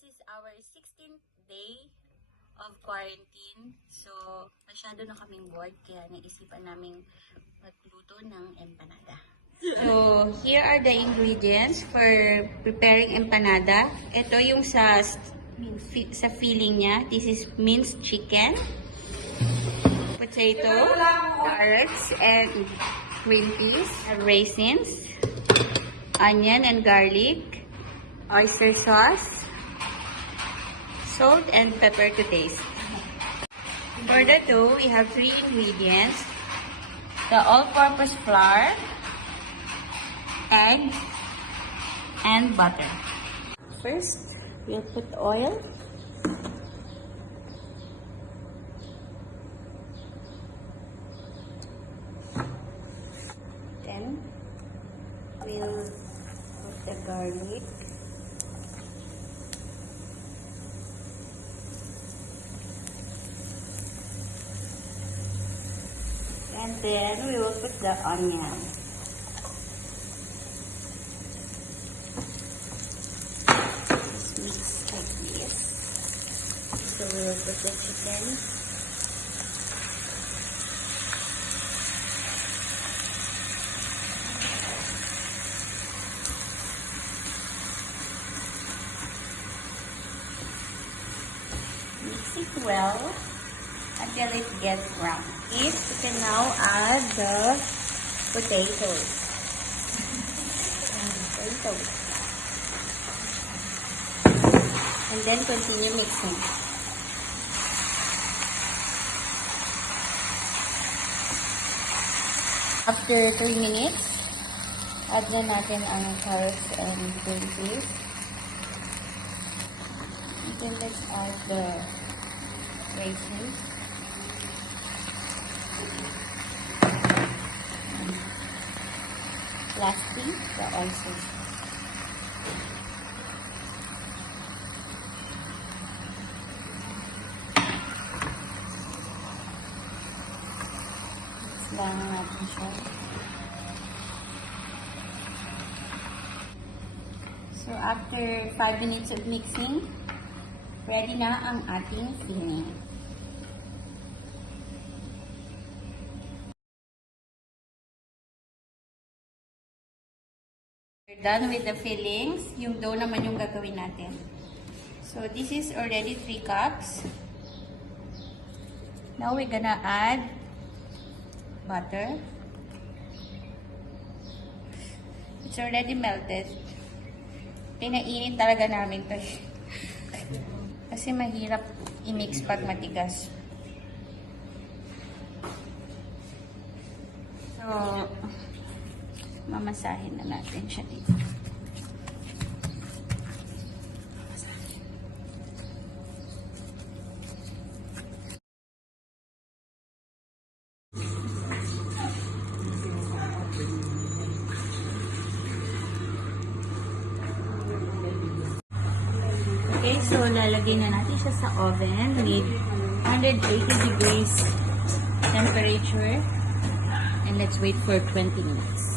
this is our 16th day of quarantine. So, masyado na kaming bored kaya naisipan naming magluto ng empanada. So, here are the ingredients for preparing empanada. Ito yung sa filling niya. This is minced chicken, potato, carrots, and green peas, raisins, onion and garlic, oyster sauce, salt and pepper to taste. For the dough, we have 3 ingredients: the all-purpose flour, egg, and butter. First, we'll put oil. Then, we'll put the garlic. And then we will put the onion. Just mix like this. So we will put the chicken. Mix it well until it gets brown. You can now add the potatoes. And then continue mixing. After 3 minutes, add na natin ang carrots and green peas. And then let's add the raisins. Lastly, the oyster sauce. Mix lang natin siya. So, after 5 minutes of mixing, ready na ang ating filling. We're done with the fillings. Yung dough naman yung gagawin natin. So, this is already 3 cups. Now, we're gonna add butter. It's already melted. Pinainit talaga namin to. Kasi mahirap i-mix pag matigas. So, mamasahin na natin siya dito. Okay, so lalagay na natin siya sa oven with 180 degrees temperature and let's wait for 20 minutes.